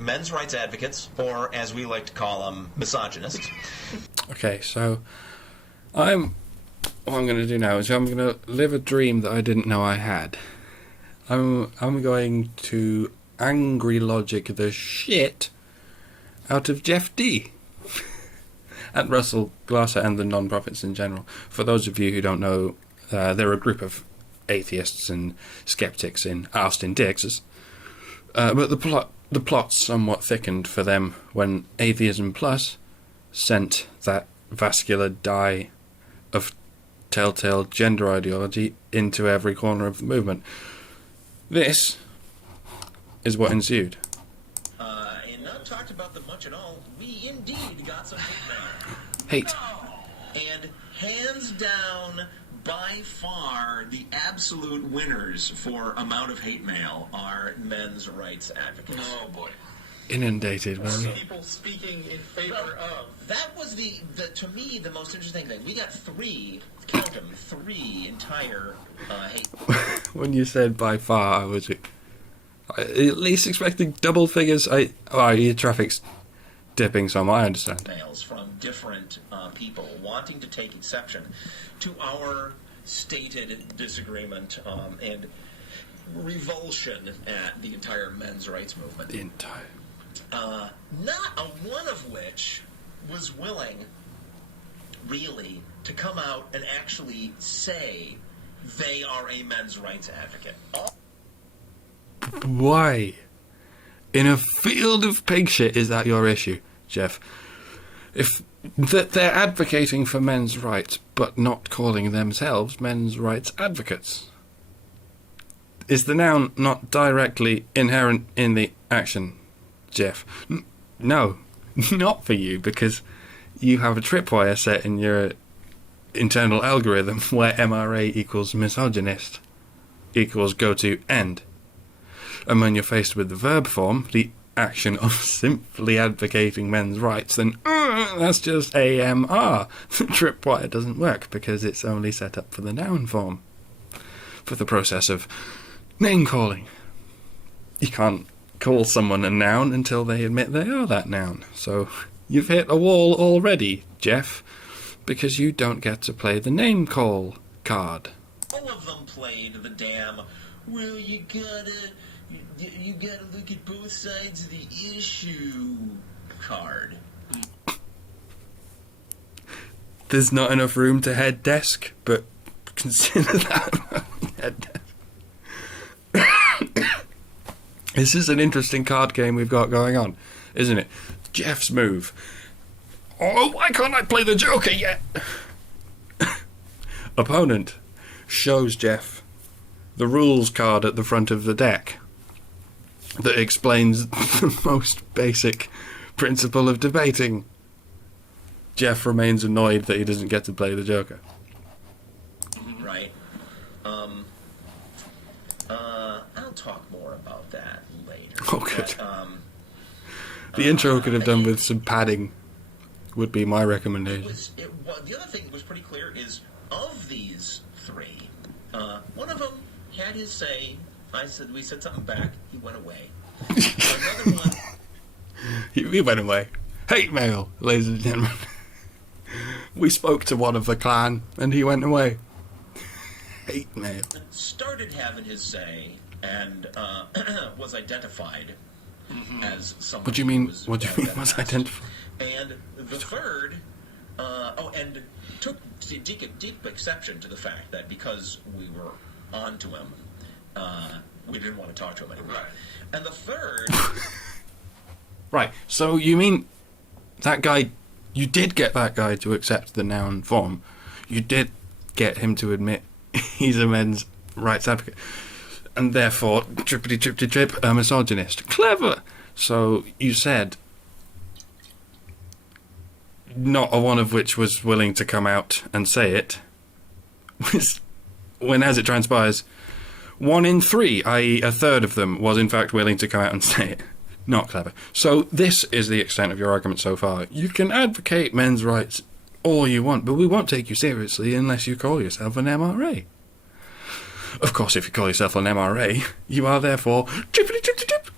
men's rights advocates, or as we like to call them, misogynists. Okay, so what I'm going to do now is I'm going to live a dream that I didn't know I had. I'm going to angry logic the shit out of Jeff D. and Russell Glasser and the Nun Puppets in general. For those of you who don't know, they're a group of atheists and skeptics in Austin, Texas. But the plot's somewhat thickened for them when Atheism Plus sent that vascular dye of telltale gender ideology into every corner of the movement. This is what ensued. And not talked about them much at all. We indeed got some hate mail. Hate. And hands down, by far, the absolute winners for amount of hate mail are men's rights advocates. Oh boy. Inundated, weren't we? People speaking in favor of. That was the to me, the most interesting thing. We got three, count them, three entire hate. When you said by far, I was at least expecting double figures. Your traffic's dipping some, I understand. Mails from different people wanting to take exception to our stated disagreement and revulsion at the entire men's rights movement. The entire. Not a one of which was willing, really, to come out and actually say they are a men's rights advocate. Why? In a field of pig shit is that your issue, Jeff? If they're advocating for men's rights, but not calling themselves men's rights advocates. Is the noun not directly inherent in the action, Jeff? No, not for you, because you have a tripwire set in your internal algorithm where MRA equals misogynist equals go to end. And when you're faced with the verb form, the action of simply advocating men's rights, then that's just AMR. The tripwire doesn't work because it's only set up for the noun form, for the process of name calling. You can't call someone a noun until they admit they are that noun. So you've hit a wall already, Jeff, because you don't get to play the name call card. All of them played the damn, well, you gotta look at both sides of the issue card. There's not enough room to head desk, but consider that head desk. This is an interesting card game we've got going on, isn't it? Jeff's move. Oh, why can't I play the Joker yet? Opponent shows Jeff the rules card at the front of the deck that explains the most basic principle of debating. Jeff remains annoyed that he doesn't get to play the Joker. Right. I'll talk more about that later. Oh, good. But, the intro could have done with some padding, would be my recommendation. The other thing that was pretty clear is, of these three, one of them had his say. We said something back. He went away. Another one. He went away. Hate mail, ladies and gentlemen. We spoke to one of the clan, and he went away. Hate mail. Started having his say and was identified as someone. What do you mean? What do you mean? Was identified? And the third, and took deep exception to the fact that because we were on to him, we didn't want to talk to him anymore. Right. And the third. Right. So you mean that guy? You did get that guy to accept the noun form. You did get him to admit he's a men's rights advocate, and therefore trippity a misogynist. Clever. So you said not a one of which was willing to come out and say it. When, as it transpires, 1 in 3, i.e. a third of them, was in fact willing to come out and say it. Not clever. So this is the extent of your argument so far. You can advocate men's rights all you want, but we won't take you seriously unless you call yourself an MRA. Of course, if you call yourself an MRA, you are therefore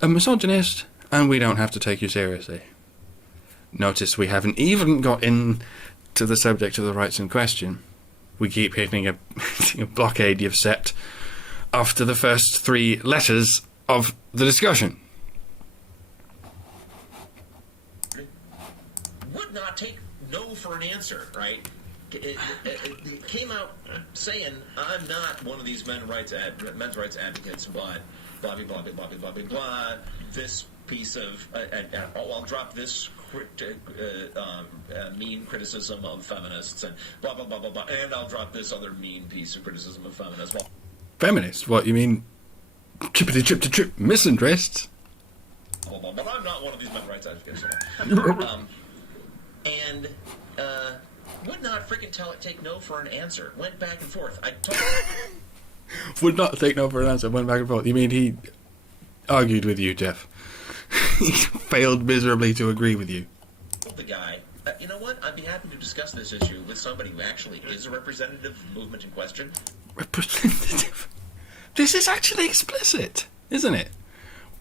a misogynist, and we don't have to take you seriously. Notice we haven't even got into the subject of the rights in question. We keep hitting a blockade you've set after the first 3 letters of the discussion. Would not take no for an answer, right? It came out saying, I'm not one of these men's rights advocates, but blah, blah, blah, blah, blah, blah, blah, this piece of, I'll drop this mean criticism of feminists, and blah, blah, blah, blah, blah, and I'll drop this other mean piece of criticism of feminists. Well, Feminists? What, you mean trippity-trip-to-trip misandrists? But I'm not one of these men's rights advocates. And would not freaking take no for an answer. Went back and forth. I told Would not take no for an answer. Went back and forth. You mean he argued with you, Jeff? He failed miserably to agree with you. the guy, you know what? I'd be happy to discuss this issue with somebody who actually is a representative of the movement in question. Representative? This is actually explicit, isn't it?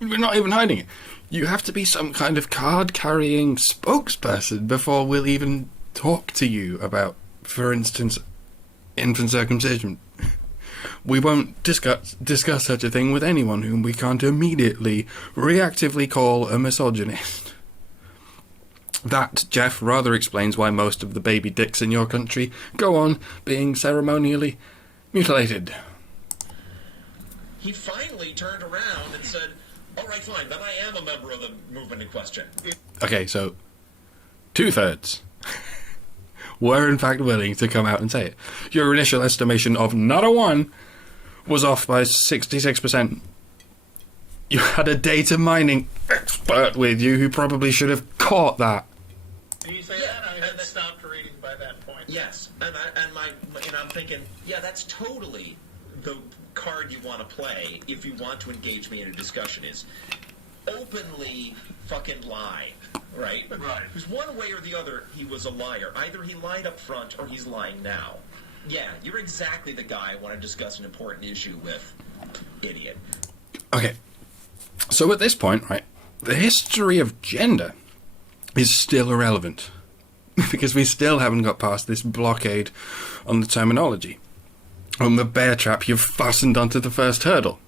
We're not even hiding it. You have to be some kind of card-carrying spokesperson before we'll even talk to you about, for instance, infant circumcision. We won't discuss such a thing with anyone whom we can't immediately, reactively call a misogynist. That, Jeff, rather explains why most of the baby dicks in your country go on being ceremonially mutilated. He finally turned around and said, all right, fine, then I am a member of the movement in question. Okay, so 2/3 were in fact willing to come out and say it. Your initial estimation of not a 1 was off by 66%. You had a data mining expert with you who probably should have caught that. Did you say that? I had stopped reading by that point. Yes, and I'm thinking, yeah, that's totally the card you want to play if you want to engage me in a discussion, is openly fucking lie, right? Right. Because one way or the other, he was a liar. Either he lied up front or he's lying now. Yeah, you're exactly the guy I want to discuss an important issue with, idiot. Okay, so at this point, right, the history of gender is still irrelevant because we still haven't got past this blockade on the terminology, on the bear trap you've fastened onto the first hurdle.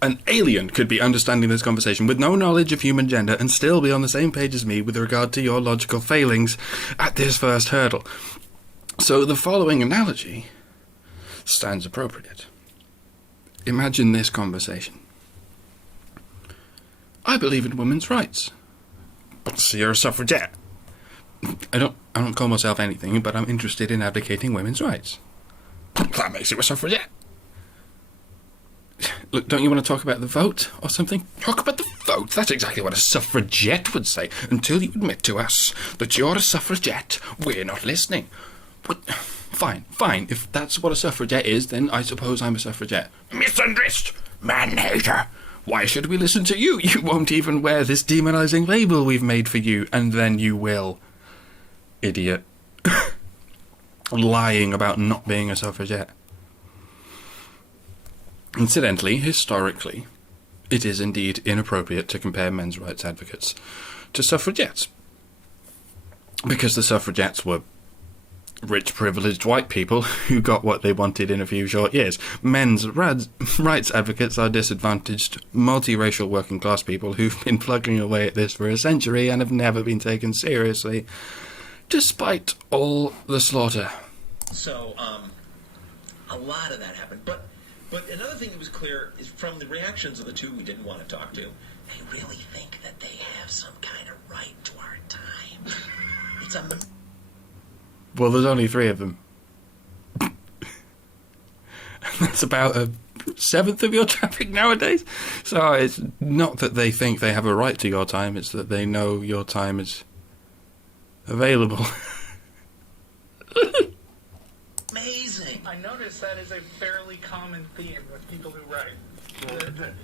An alien could be understanding this conversation with no knowledge of human gender and still be on the same page as me with regard to your logical failings at this first hurdle. So the following analogy stands appropriate. Imagine this conversation. I believe in women's rights. But you're a suffragette. I don't call myself anything, but I'm interested in advocating women's rights. That makes you a suffragette. Look, don't you want to talk about the vote or something? Talk about the vote? That's exactly what a suffragette would say. Until you admit to us that you're a suffragette, we're not listening. But, fine. If that's what a suffragette is, then I suppose I'm a suffragette. Misandrist! Man-hater! Why should we listen to you? You won't even wear this demonizing label we've made for you, and then you will. Idiot. Lying about not being a suffragette. Incidentally, historically, it is indeed inappropriate to compare men's rights advocates to suffragettes. Because the suffragettes were rich, privileged white people who got what they wanted in a few short years. Men's rights advocates are disadvantaged, multiracial working class people who've been plugging away at this for a century and have never been taken seriously, despite all the slaughter. So, a lot of that happened. But another thing that was clear is from the reactions of the two we didn't want to talk to, they really think that they have some kind of right to our time. It's a... Well, there's only 3 of them. That's about a 1/7 of your traffic nowadays. So it's not that they think they have a right to your time, it's that they know your time is available. Amazing. I noticed that is a fairly common theme with people who write.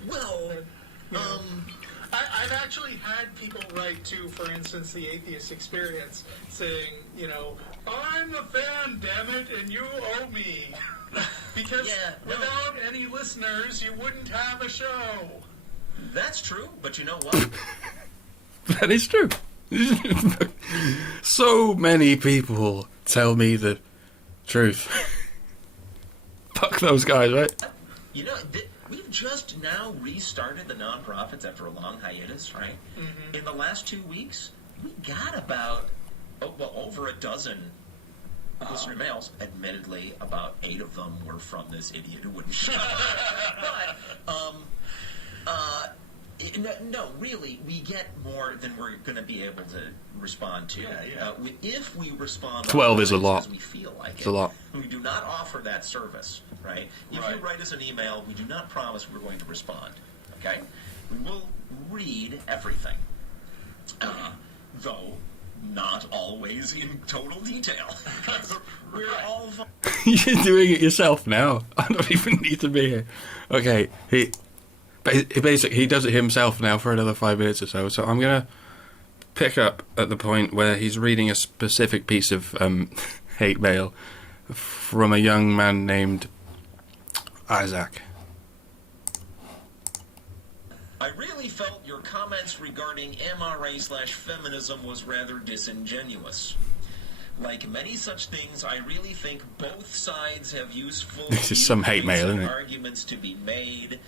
Well, I've actually had people write to, for instance, the Atheist Experience, saying, you know, I'm a fan, damn it, and you owe me. Because without any listeners, you wouldn't have a show. That's true, but you know what? That is true. So many people tell me the truth. Fuck those guys, right? You know, we've just now restarted the non-profits after a long hiatus, right? Mm-hmm. In the last 2 weeks, we got about, over a dozen listener mails. Admittedly, about 8 of them were from this idiot who wouldn't shut up. But, no, really, we get more than we're going to be able to respond to. Yeah. If we respond 12 is a lot. We feel like it's a lot. We do not offer that service, right? If you write us an email, we do not promise we're going to respond, okay? We will read everything, though not always in total detail. We're all... You're doing it yourself now. I don't even need to be here. Okay, he does it himself now for another 5 minutes or so. So I'm gonna pick up at the point where he's reading a specific piece of hate mail from a young man named Isaac. I really felt your comments regarding MRA/feminism was rather disingenuous. Like many such things, I really think both sides have useful this is some hate mail, isn't it? Arguments to be made,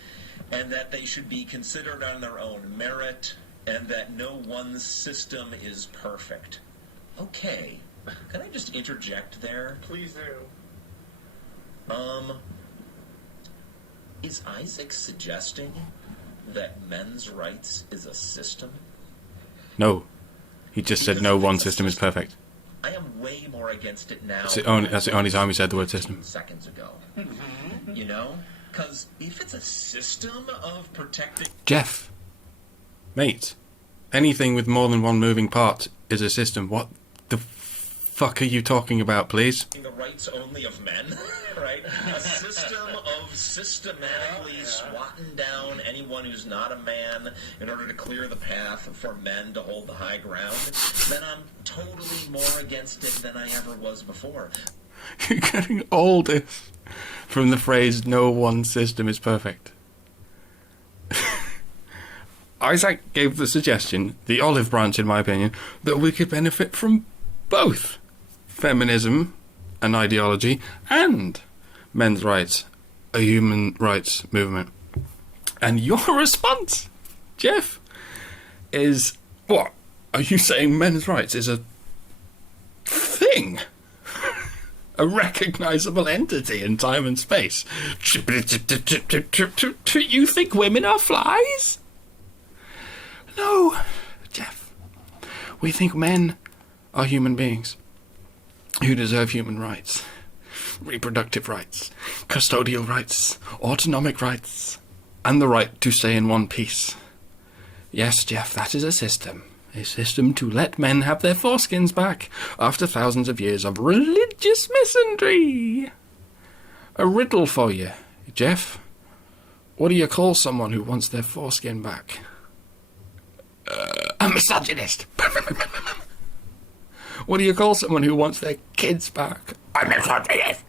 and that they should be considered on their own merit, and that no one system is perfect. Okay, can I just interject there? Please do. Is Isaac suggesting that men's rights is a system? No. He just said no one system is perfect. I am way more against it now. That's the only time he said the word system. Seconds ago. You know? Because if it's a system of protecting... Jeff. Mate. Anything with more than one moving part is a system. What the fuck are you talking about, please? The rights only of men, right? A system of systematically swatting down anyone who's not a man in order to clear the path for men to hold the high ground, then I'm totally more against it than I ever was before. You're getting all this from the phrase, no one system is perfect. Isaac gave the suggestion, the olive branch in my opinion, that we could benefit from both feminism, an ideology, and men's rights, a human rights movement. And your response, Jeff, is, what? Are you saying men's rights is a thing? A recognisable entity in time and space? You think women are flies? No, Jeff. We think men are human beings who deserve human rights, reproductive rights, custodial rights, autonomic rights, and the right to stay in one piece. Yes, Jeff, that is a system to let men have their foreskins back after thousands of years of religious misandry. A riddle for you, Jeff. What do you call someone who wants their foreskin back? A misogynist. What do you call someone who wants their kids back? A misogynist.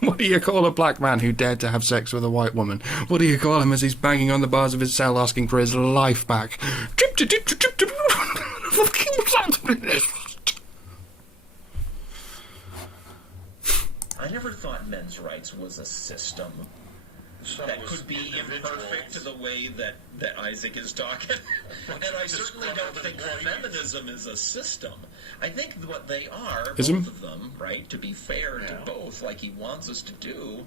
What do you call a black man who dared to have sex with a white woman? What do you call him as he's banging on the bars of his cell asking for his life back? I never thought men's rights was a system that could be imperfect the way that Isaac is talking. And I certainly don't think feminism is a system. I think what they are, both of them, right, to be fair to both, like he wants us to do,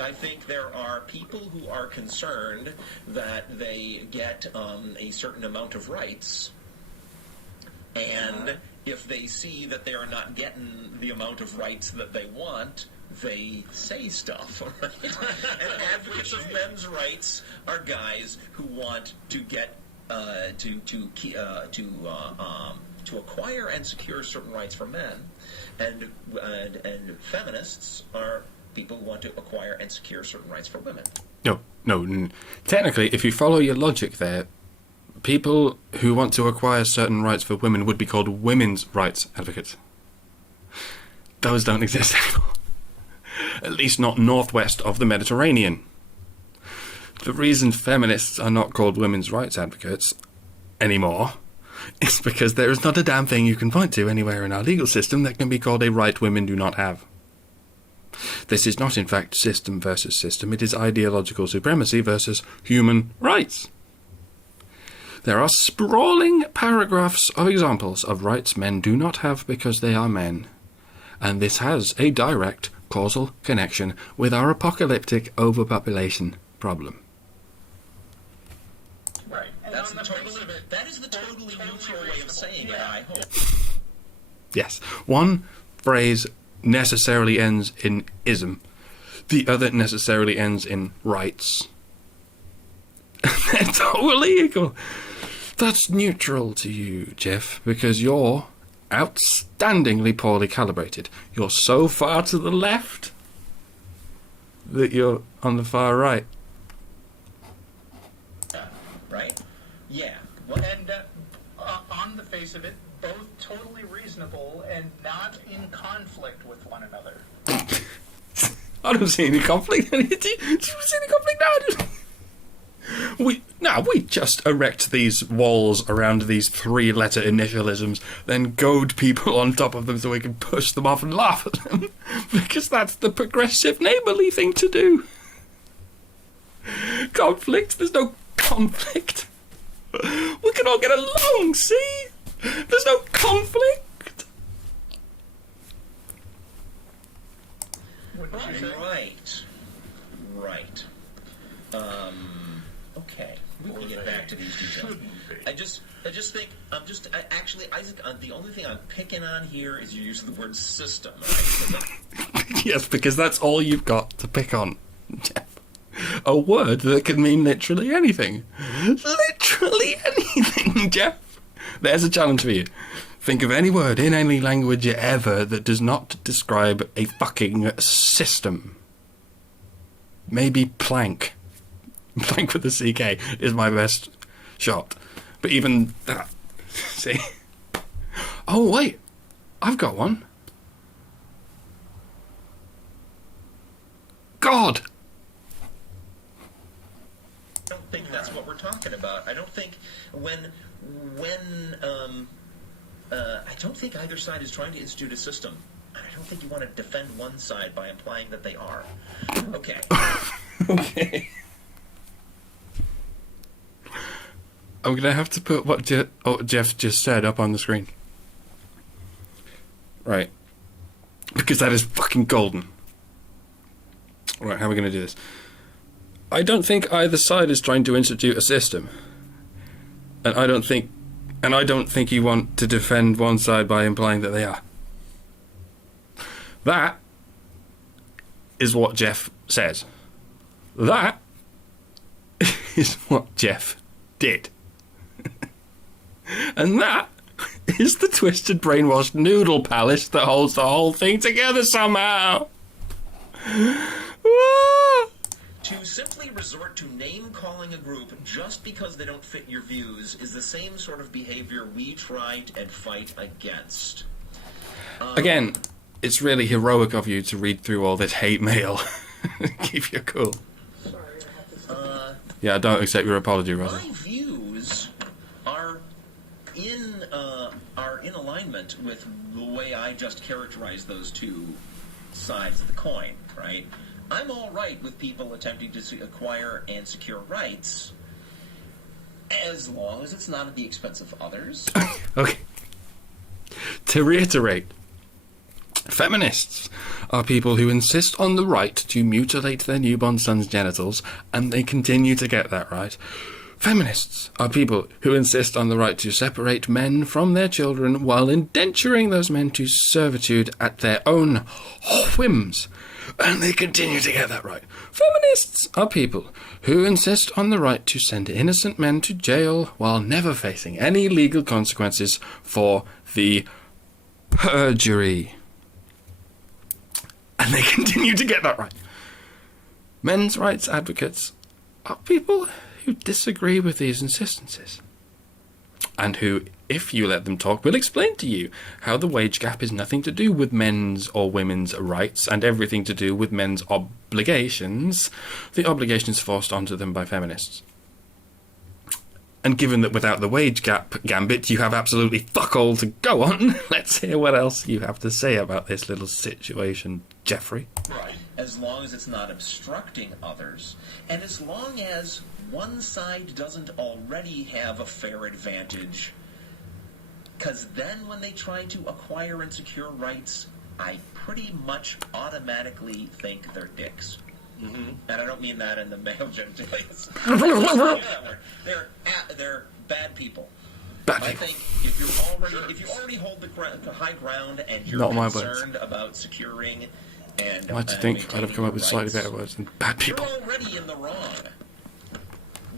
I think there are people who are concerned that they get a certain amount of rights, and if they see that they are not getting the amount of rights that they want, they say stuff, right? And advocates of men's rights are guys who want to get to acquire and secure certain rights for men, and feminists are people who want to acquire and secure certain rights for women. No. Technically, if you follow your logic there, people who want to acquire certain rights for women would be called women's rights advocates. Those don't exist anymore. At least not northwest of the Mediterranean. The reason feminists are not called women's rights advocates anymore is because there is not a damn thing you can point to anywhere in our legal system that can be called a right women do not have. This is not, in fact, system versus system. It is ideological supremacy versus human rights. There are sprawling paragraphs of examples of rights men do not have because they are men. And this has a direct causal connection with our apocalyptic overpopulation problem. Right. That is the totally neutral way of saying it, I hope. Yes. One phrase necessarily ends in ism. The other necessarily ends in rights. They're totally equal. That's neutral to you, Jeff, because you're outstandingly poorly calibrated. You're so far to the left that you're on the far right. Right? Yeah. Well, and on the face of it, both totally reasonable and not in conflict with one another. I don't see any conflict. Do you see any conflict now? We just erect these walls around these 3-letter initialisms, then goad people on top of them so we can push them off and laugh at them. Because that's the progressive neighbourly thing to do. Conflict? There's no conflict. We can all get along, see? There's no conflict. Right. Okay. We can get back to these details. I just think Isaac. The only thing I'm picking on here is your use of the word system. Right? Yes, because that's all you've got to pick on, Jeff. A word that can mean literally anything. Literally anything, Jeff. There's a challenge for you. Think of any word in any language ever that does not describe a fucking system. Maybe plank. Plank with a CK is my best shot. But even that... See? Oh, wait. I've got one. God! I don't think that's what we're talking about. I don't think I don't think either side is trying to institute a system. I don't think you want to defend one side by implying that they are. Okay. Okay. I'm going to have to put what Jeff just said up on the screen. Right. Because that is fucking golden. Right, how are we going to do this? I don't think either side is trying to institute a system. And I don't think you want to defend one side by implying that they are. That is what Jeff says. That is what Jeff did. And that is the twisted, brainwashed noodle palace that holds the whole thing together somehow. To simply resort to name-calling a group just because they don't fit your views is the same sort of behavior we try and fight against. Again, it's really heroic of you to read through all this hate mail. Keep your cool. Sorry, I have to stop. Yeah, I don't accept your apology, Russell. My views are in alignment with the way I just characterized those two sides of the coin, right? I'm all right with people attempting to acquire and secure rights as long as it's not at the expense of others. Okay. To reiterate, feminists are people who insist on the right to mutilate their newborn son's genitals, and they continue to get that right. Feminists are people who insist on the right to separate men from their children while indenturing those men to servitude at their own whims. And they continue to get that right. Feminists are people who insist on the right to send innocent men to jail while never facing any legal consequences for the perjury. And they continue to get that right. Men's rights advocates are people who disagree with these insistences and who if you let them talk, will explain to you how the wage gap is nothing to do with men's or women's rights and everything to do with men's obligations, the obligations forced onto them by feminists. And given that without the wage gap gambit you have absolutely fuck all to go on, let's hear what else you have to say about this little situation, Jeffrey. Right. As long as it's not obstructing others, and as long as one side doesn't already have a fair advantage, because then when they try to acquire and secure rights, I pretty much automatically think they're dicks. Mm-hmm. And I don't mean that in the male genitalia. They're bad people. I think if you already hold the high ground and you're concerned about securing and I'd like to think I'd have come up with slightly better words than bad people. You're already in the wrong.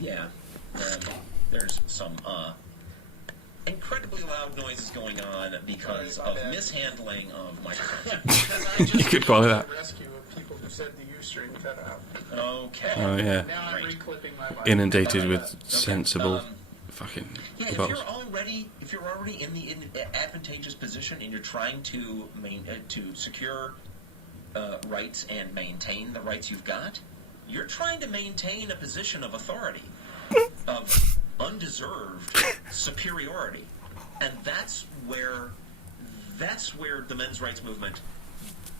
Yeah, there's some incredibly loud noises going on because of mishandling of microphones. You could call it that. Rescue of people who said the U-string cut out. Okay. Oh yeah. Now I'm reclipping my mic. Inundated with sensible fucking yeah, debates. if you're already in the advantageous position and you're trying to secure rights and maintain the rights you've got, you're trying to maintain a position of authority, of undeserved superiority, and that's where the men's rights movement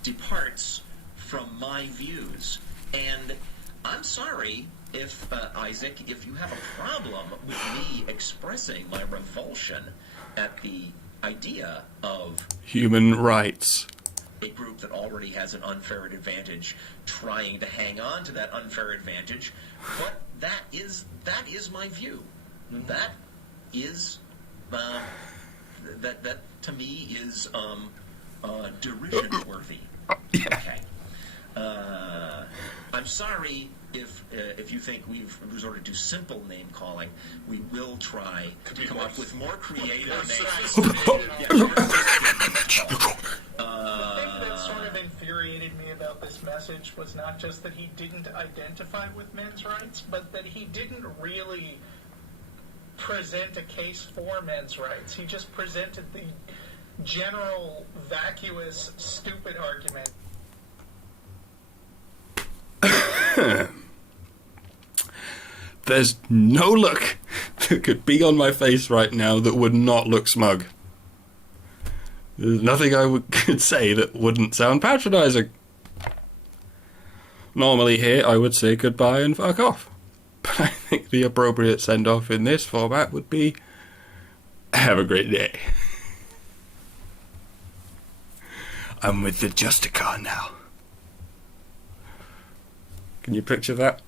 departs from my views. And I'm sorry if Isaac, if you have a problem with me expressing my revulsion at the idea of Human rights. a group that already has an unfair advantage trying to hang on to that unfair advantage, but that is my view. That is that to me is derision worthy. Okay. I'm sorry if you think we've resorted to simple name calling. We will try to come up with more creative names. The thing that sort of infuriated me about this message was not just that he didn't identify with men's rights, but that he didn't really present a case for men's rights. He just presented the general, vacuous, stupid argument. There's no look that could be on my face right now that would not look smug. There's nothing I could say that wouldn't sound patronising. Normally here I would say goodbye and fuck off. But I think the appropriate send-off in this format would be have a great day. I'm with the Justicar now. Can you picture that?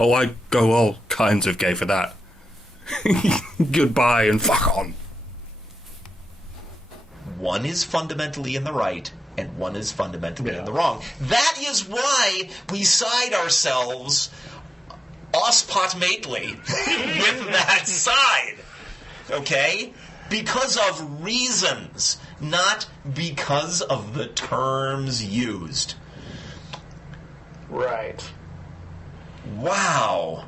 Oh, I'd go all kinds of gay for that. Goodbye and fuck on. One is fundamentally in the right, and one is fundamentally in the wrong. That is why we side ourselves ospotmately with that side. Okay? Because of reasons, not because of the terms used. Right. Wow.